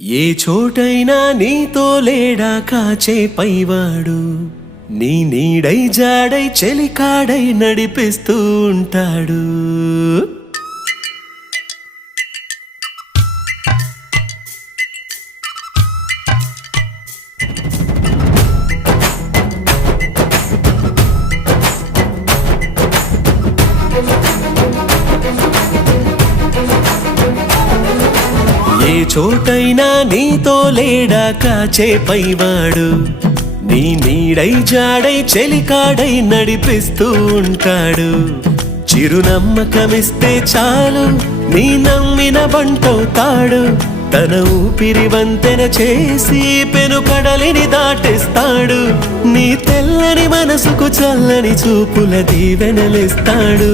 ఏ చోటైనా నీతో లేడా కాచే పైవాడు, నీ నీడై జాడై చెలికాడై నడిపిస్తూ ఉంటాడు. ఏ చోటైనా నీతో లేడా కాచే పైవాడు, నీ నీడై జాడై చెలికాడై నడిపిస్తూ ఉంటాడు. చిరునమ్మకమిస్తే చాలు నీ నమ్మిన బంటవుతాడు. తన ఊపిరి వంతెన చేసి పెను కడలిని దాటిస్తాడు. నీ తెల్లని మనసుకు చల్లని చూపుల దీవెనలిస్తాడు.